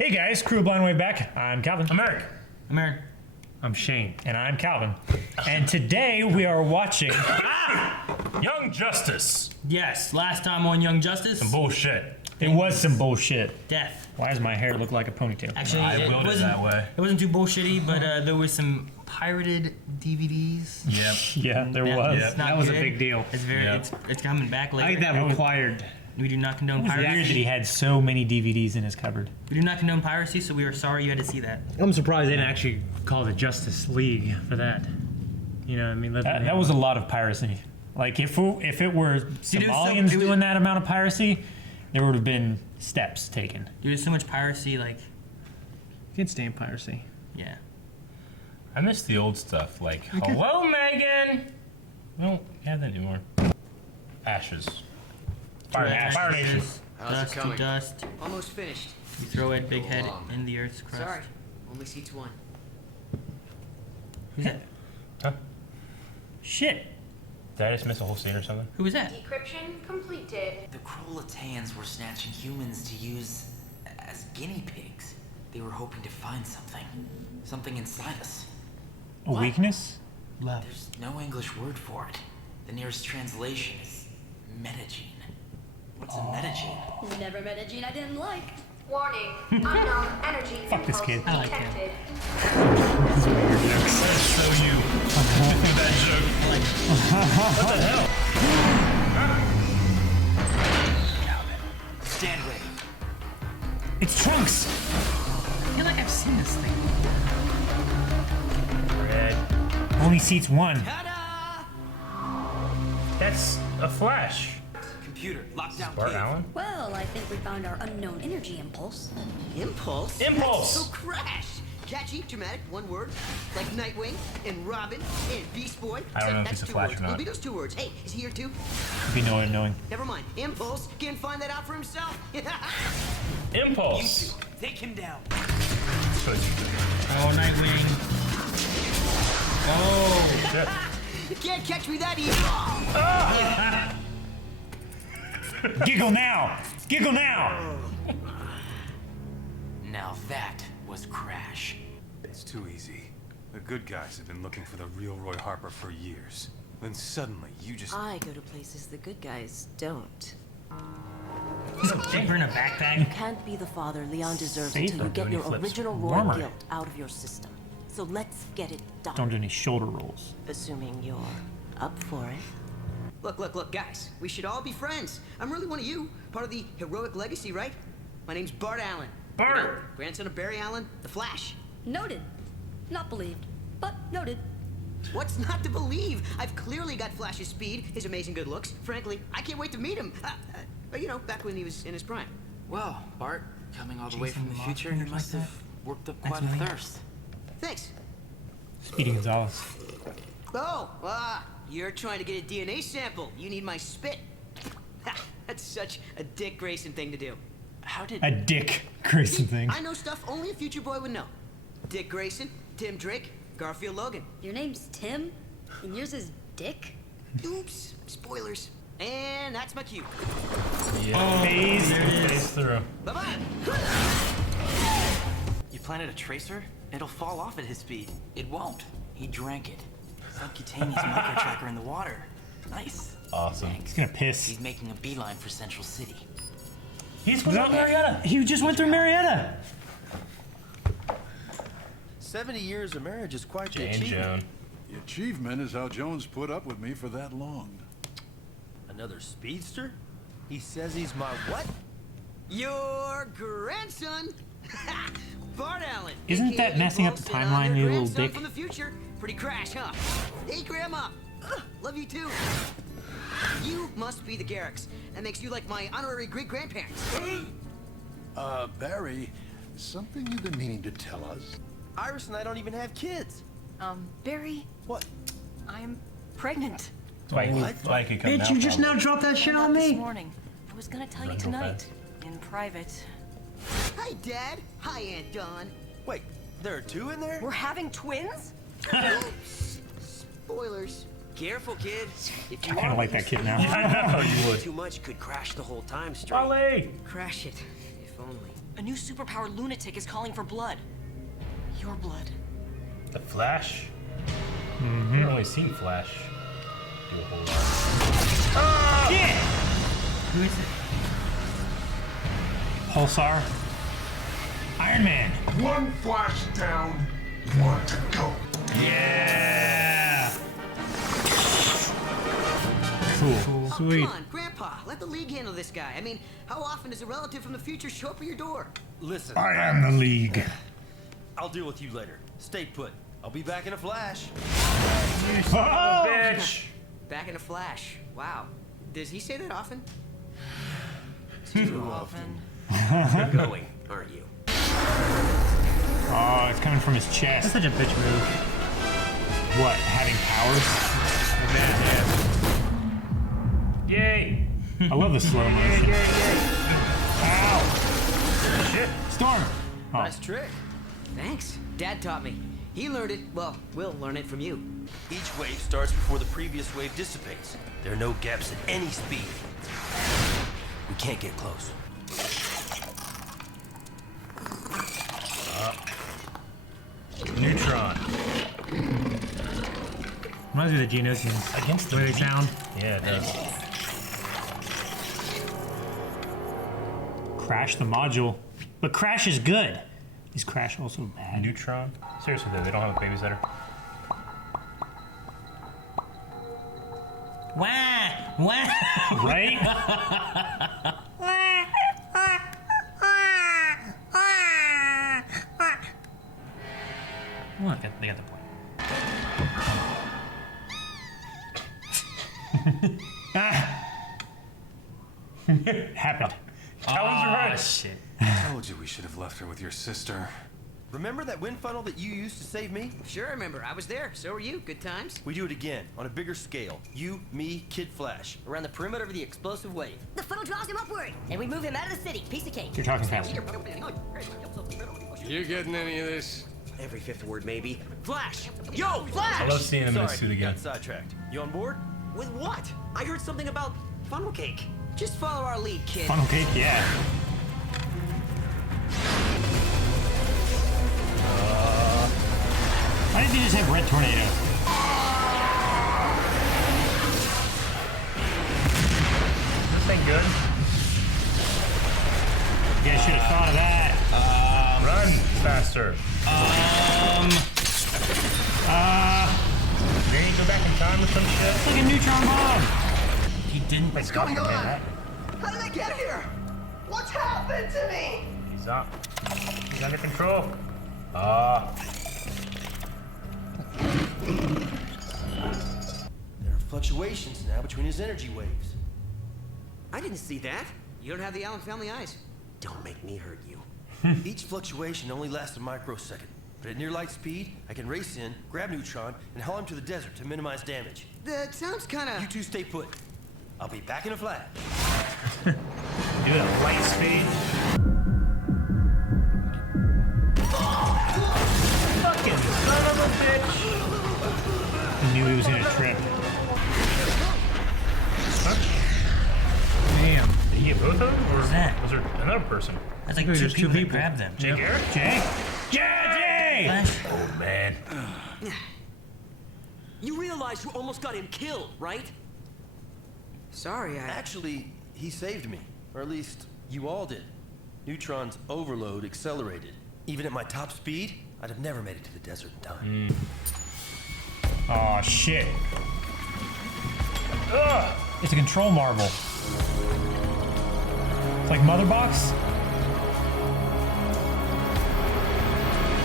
Hey guys, Crew Blind Way back. I'm Calvin. I'm Eric. I'm Eric. I'm Shane. And I'm Calvin. And today we are watching Young Justice. Yes, last time on Young Justice. Some bullshit. It was some bullshit. Death. Why does my hair look like a ponytail? Actually, I it willed it wasn't that way. It wasn't too bullshitty, but there was some pirated DVDs. Yep. Yeah, there Yeah, was. it's not That was a good. big deal. It's very. Yeah. It's coming back later. I think that required. We do not condone It was weird that piracy. he had so many DVDs in his cupboard. We do not condone piracy, so we are sorry you had to see that. I'm surprised they didn't actually call the Justice League for that. You know what I mean? That was a lot of piracy. Like, if it were Somalians it was- doing that amount of piracy, there would have been steps taken. Dude, there's so much piracy, like, Can't stand piracy. yeah. I miss the old stuff, like, hello, Megan! We don't have that anymore. Ashes. Fire Nation. How's it Dust to coming? dust. Almost finished. You throw it, big head Long. in the earth's crust. Sorry, only seats one. Who's that? Huh? Shit. Did I just miss a whole scene or something? Who was that? Decryption completed. The Krolatans were snatching humans to use as guinea pigs. They were hoping to find something. Something inside us. A weakness? Love. There's no English word for it. The nearest translation is metagene. What's a metagene? Never met a gene I didn't like. Warning, unknown energy Fuck this impulse kid. I like him. detected. Let's show you that joke. What the hell? Stand ready. It's Trunks! I feel like I've seen this thing. Red. Only seats one. Ta-da! That's a Flash. Computer, lock down Bart cave. Allen? Well, I think we found our unknown energy impulse. Impulse? Impulse! So Crash! Catchy, dramatic, one word. Like Nightwing, and Robin, and Beast Boy. I don't know if That's he's a two Flash words. or not. Will be those two words. Hey, is he here too? Could be knowing. Never mind. Impulse can find that out for himself. Impulse. Take him down. So it's Oh, Nightwing. Oh. shit. You can't catch me that easy. Giggle now! Giggle now! Now that was Crash. It's too easy. The good guys have been looking for the real Roy Harper for years. Then suddenly, you just... I go to places the good guys don't. They bring a backpack. Can't be the father Leon deserves Save until you them. get When your he flips original Roy warmer. guilt out of your system. So let's get it done. Don't do any shoulder rolls. Assuming you're up for it. Look, guys. We should all be friends. I'm really one of you. Part of the heroic legacy, right? My name's Bart Allen. Bart! You know, grandson of Barry Allen, the Flash. Noted. Not believed, but noted. What's not to believe? I've clearly got Flash's speed, his amazing good looks. Frankly, I can't wait to meet him. You know, back when he was in his prime. Well, Bart, coming all the way Jason from the Momoa future, you like must that? have worked up That's quite a me. thirst. Thanks. Speedy Gonzalez. Oh, you're trying to get a DNA sample. You need my spit. Ha, that's such a Dick Grayson thing to do. How did... A Dick Grayson thing. I know stuff only a future boy would know. Dick Grayson, Tim Drake, Garfield Logan. Your name's Tim, and yours is Dick? Oops, spoilers. And that's my cue. Yeah. Phase. Phase through. Bye-bye. You planted a tracer? It'll fall off at his speed. It won't. He drank it. Subcutaneous microtracker in the water. Nice. Awesome. He's gonna piss. He's making a beeline for Central City. He's from Marietta. He just went through Marietta. 70 years of marriage is quite the Jane achievement. Joan. The achievement is how Jones put up with me for that long. Another speedster? He says he's my what? Your grandson, Bart Allen. Isn't aka that messing up the Impulse, and timeline, I'm you your little grandson dick? From the future. Pretty Crash, huh? Hey, Grandma. Love you too. You must be the Garricks. That makes you like my honorary great-grandparents. Barry, something you've been meaning to tell us? Iris and I don't even have kids. Barry, What? I'm pregnant. Spike could come Bitch, now, you just now probably. dropped that shit on This me. morning. I was gonna tell you Rental tonight. fence. In private. Hi, Dad. Hi, Aunt Dawn. Wait, there are two in there? We're having twins? Oops. Spoilers. Careful, kid. If you I kind of like that kid now. I know you would. Too much could crash the whole time straight. Wale! Crash it. If only. A new superpowered lunatic is calling for blood. Your blood. The Flash? I've never really seen Flash do a whole lot. Oh! Yeah! Who is it? Pulsar. Iron Man. One flash down, one to go. Yeah! Cool. Oh, Sweet. come on, Grandpa. Let the League handle this guy. I mean, how often does a relative from the future show up at your door? Listen, I am the League. I'll deal with you later. Stay put. I'll be back in a flash. You son of a bitch! Back in a flash. Wow. Does he say that often? Too often. You're going, aren't you? Oh, it's coming from his That's chest. such a bitch move. What, having powers? Yay! I love the slow motion. Ow! Shit. Storm! Oh. Nice trick. Thanks. Dad taught me. He learned it. Well, we'll learn it from you. Each wave starts before the previous wave dissipates. There are no gaps at any speed. We can't get close. Neutron. Reminds me of the Geonosians. Against The way they sound. Yeah, it does. Crash the module. But Crash is good. Is Crash also bad? Neutron? Seriously though, they don't have a babysitter. Wah! Wah! Right? Well, they got the point. Happened. That was right. Shit. Told you we should have left her with your sister. Remember that wind funnel that you used to save me? Sure, I remember. I was there. So were you. Good times. We do it again, on a bigger scale. You, me, Kid Flash. Around the perimeter of the explosive wave. The funnel draws him upward, and we move him out of the city. Piece of cake. You're talking fast. You getting any of this? Every fifth word, maybe. Flash! Yo, I Flash! love seeing him in his Sorry, suit again. got sidetracked. You on board? With what? I heard something about funnel cake. Just follow our lead, kid. Funnel cake, yeah. Why did you just have Red Tornado? This ain't good. You guys should have thought of that. Run faster. They ain't go back in time or some shit. It's like a neutron bomb. He didn't. What's going on? How did I get here? What's happened to me? He's up. He's under control. There are fluctuations now between his energy waves. I didn't see that. You don't have the Allen family eyes. Don't make me hurt you. Each fluctuation only lasts a microsecond. But at near light speed, I can race in, grab Neutron, and haul him to the desert to minimize damage. That sounds kind You of... two stay put. I'll be back in a flash. Do it at light speed. Fucking son of a bitch. I knew he was gonna trip. Damn. Did he get both of them? Or What's that? was there another person? That's like Maybe two there's two people that people. grabbed them. Jake Garrick? Jay? Yeah, Jay! Flash. Oh man. You realize you almost got him killed, right? Sorry, Actually, he saved me. Or at least, you all did. Neutron's overload accelerated. Even at my top speed, I'd have never made it to the desert in time. Oh shit. Ugh. It's a control marble. It's like Mother Box.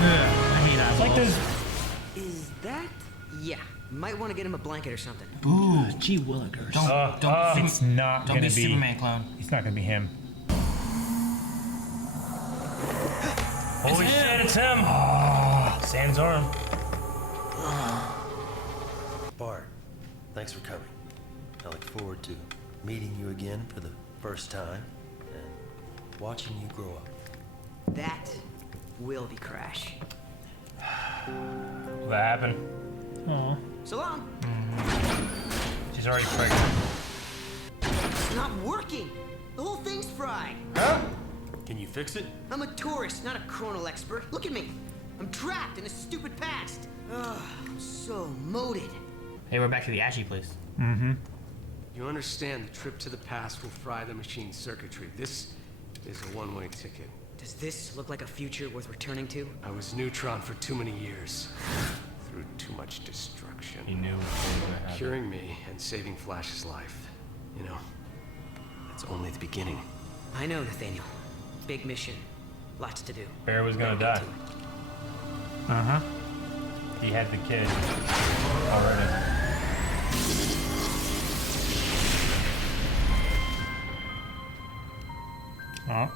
I hate It's like eyeballs. those. Is that... Yeah. Might want to get him a blanket or something. Ooh. Gee willikers. Don't It's not don't gonna be be. Superman clone. It's not gonna be him. Holy shit, it's him. Sam's arm. Bart, thanks for coming. I look forward to meeting you again for the first time and watching you grow up. That will be Crash. Will that happen? Aw. So long. She's already pregnant. It's not working. The whole thing's fried. Huh? Can you fix it? I'm a tourist, not a chronal expert. Look at me. I'm trapped in a stupid past. Ugh, I'm so moated. Hey, we're back to the Ashy place. Mm-hmm. You understand the trip to the past will fry the machine's circuitry. This is a one-way ticket. Does this look like a future worth returning to? I was Neutron for too many years. Through too much destruction. He knew what was gonna happen. Curing me and saving Flash's life. You know, that's only the beginning. I know, Nathaniel. Big mission. Lots to do. Barry was gonna die. Uh-huh. He had the kid already. Oh.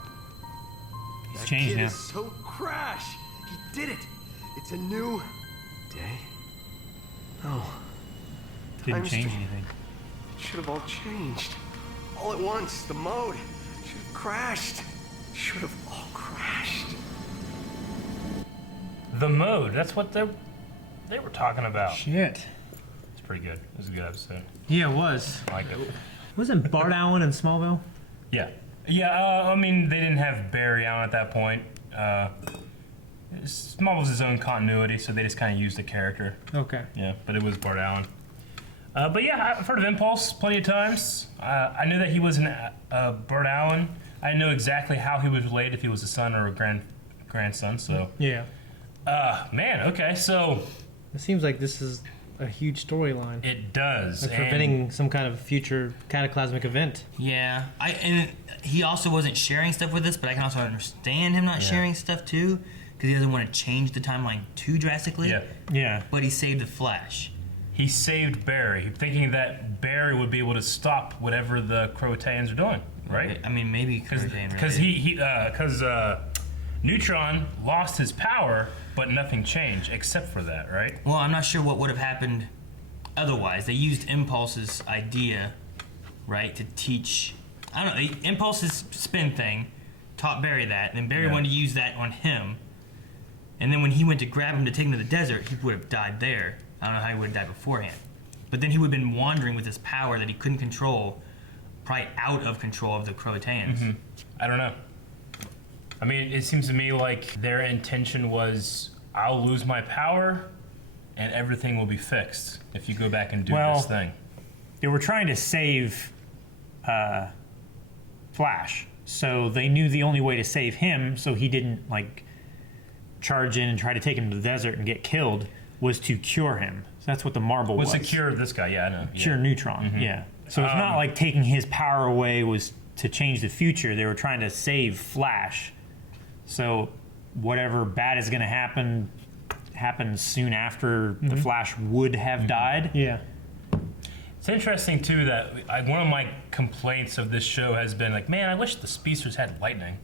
He's That changed kid now. is so Crash. He did it. It's a new day. No. Didn't Times change two. anything. Should have all changed. All at once. The mode. Should have crashed. Should have all crashed. The mode. That's what they were talking about. Shit. It's pretty good. It was a good episode. Yeah, it was. I like it. Wasn't Bart Allen in Smallville? Yeah. Yeah, I mean, they didn't have Barry Allen at that point. Smallville's his own continuity, so they just kind of used the character. Okay. Yeah, but it was Bart Allen. But yeah, I've heard of Impulse plenty of times. I knew that he was Bart Allen. I didn't know exactly how he was related, if he was a son or a grandson, so... Yeah. Man, okay, so... It seems like this is a huge storyline. It does. Like preventing some kind of future cataclysmic event. Yeah, and he also wasn't sharing stuff with us, but I can also understand him not sharing stuff too, because he doesn't want to change the timeline too drastically. Yeah. Yeah. But he saved the Flash. He saved Barry, thinking that Barry would be able to stop whatever the Crotans are doing, right? I mean, maybe because Neutron lost his power, but nothing changed except for that, right? Well, I'm not sure what would have happened otherwise. They used Impulse's idea, right, to teach. I don't know. Impulse's spin thing taught Barry that, and then Barry wanted to use that on him. And then when he went to grab him to take him to the desert, he would have died there. I don't know how he would have died beforehand. But then he would have been wandering with this power that he couldn't control, probably out of control of the Crotans. Mm-hmm. I don't know. I mean, it seems to me like their intention was, I'll lose my power, and everything will be fixed if you go back and do this thing. They were trying to save Flash, so they knew the only way to save him, so he didn't like charge in and try to take him to the desert and get killed, was to cure him. So that's what the marble was. Was to cure this guy? Yeah, I know. Cure Neutron. Yeah. So it's not like taking his power away was to change the future. They were trying to save Flash. So whatever bad is going to happen happens soon after the Flash would have died. Yeah. It's interesting too that one of my complaints of this show has been like, man, I wish the speedsters had lightning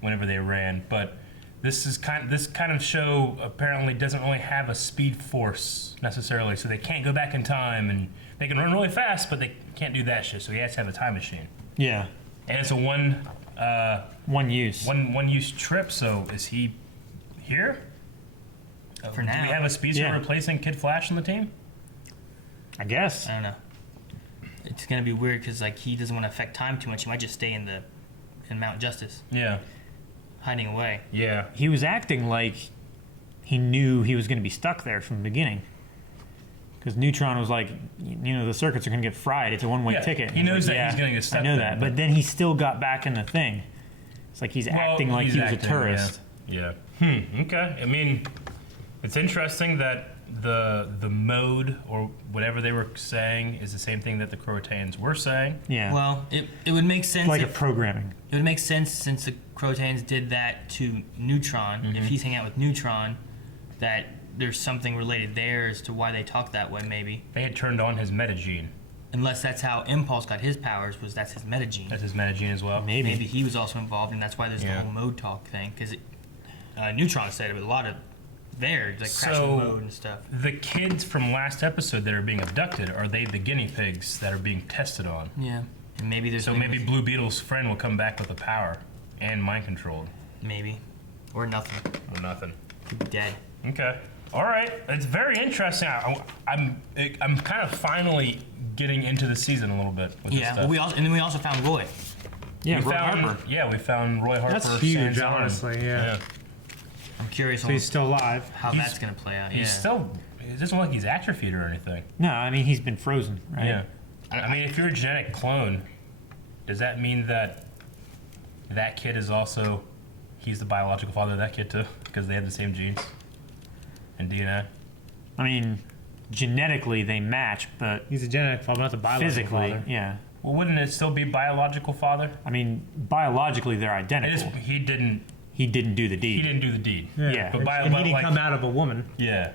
whenever they ran, but this kind of show apparently doesn't really have a speed force necessarily, so they can't go back in time, and they can run really fast, but they can't do that shit. So he has to have a time machine. Yeah. And it's a one use trip. So is he here? For now. Do we have a speedster replacing Kid Flash on the team? I guess. I don't know. It's gonna be weird because like he doesn't want to affect time too much. He might just stay in Mount Justice. Yeah. Hiding away. Yeah. He was acting like he knew he was going to be stuck there from the beginning. Because Neutron was like, you know, the circuits are going to get fried. It's a one-way ticket. He knows that he's going to get stuck I know there, that. But then he still got back in the thing. It's like he's acting like he was a tourist. Yeah. Okay. I mean, it's interesting that the mode or whatever they were saying is the same thing that the Crotans were saying. Yeah. Well, it would make sense. Like a programming. It would make sense since the Crotans did that to Neutron. If he's hanging out with Neutron, that there's something related there as to why they talk that way. Maybe they had turned on his metagene. Unless that's how Impulse got his powers, that's his metagene. That's his metagene as well. Maybe he was also involved, and that's why there's the whole mode talk thing. Because Neutron said it with a lot of like crashing mode and stuff. The kids from last episode that are being abducted, are they the guinea pigs that are being tested on? Yeah. And maybe there's maybe Blue Beetle's friend will come back with the power and mind controlled. Maybe. Or nothing. Or nothing. He'd be dead. Okay. All right. It's very interesting. I'm kind of finally getting into the season a little bit with this stuff. And then we also found Roy. Yeah, we Roy found, Harper. Yeah, we found Roy Harper. That's huge, Sans arm. honestly, yeah. I'm curious So on he's still alive. how He's- that's gonna play out. He's still. It doesn't look like he's atrophied or anything. No, I mean he's been frozen, right? Yeah. I mean, if you're a genetic clone, does that mean that that kid is also he's the biological father of that kid too because they have the same genes and DNA? I mean, genetically they match, but He's a genetic father, not the biological physically, father. yeah. Well, wouldn't it still be biological father? I mean, biologically they're It is, identical. he didn't. He didn't do the He deed. didn't do the deed. Yeah. But, And he didn't like, come out of a woman. yeah.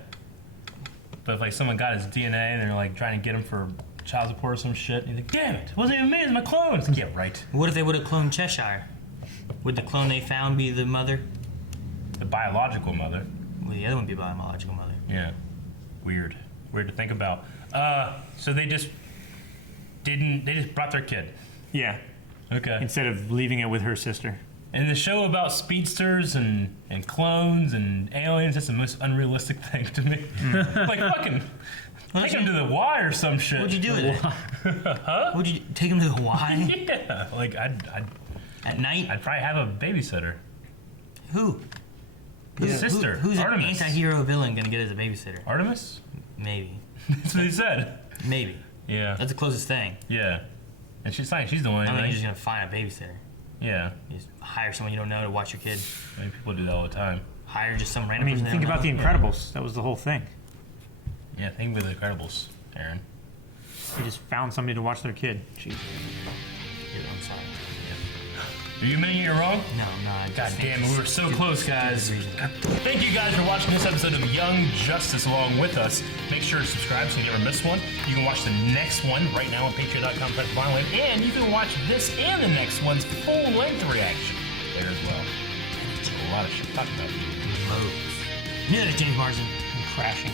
But if like someone got his DNA and they're like trying to get him for child support or some shit, and he's like, "Damn it, it wasn't even me, it's my clone." It's like, yeah, right. What if they would have cloned Cheshire? Would the clone they found be the mother? The biological mother. Would the other one be biological mother? Yeah. Weird. Weird to think about. So they just didn't. They just brought their kid. Yeah. Okay. Instead of leaving it with her sister. And the show about speedsters and clones and aliens, that's the most unrealistic thing to me. Like, fucking take him to the Y or some shit. What'd you do with it? Huh? Would you take him to the Y? Yeah. Like, I'd At night? I'd probably have a babysitter. Who? His sister, Who's Artemis. an anti-hero villain gonna get as a babysitter? Artemis? Maybe. That's what he said. Maybe. Yeah. That's the closest thing. Yeah. And she's like, she's the one. I don't think right? you're just gonna find a babysitter. Yeah. You just hire someone you don't know to watch your kid. I mean, people do that all the time. Hire just some I random mean, person. they think don't about The know. Incredibles. That was the whole thing. Yeah, think with the Incredibles, Aaron. They just found somebody to watch their kid. Jeez. I'm sorry. Are you admitting you're wrong? No, I'm not. God damn it, we were so close, guys. Thank you guys for watching this episode of Young Justice along with us. Make sure to subscribe so you never miss one. You can watch the next one right now on patreon.com/violent, and you can watch this and the next one's full-length reaction there as well. There's a lot of shit to talk about. Loads. Neither did James Marsden. Crashing.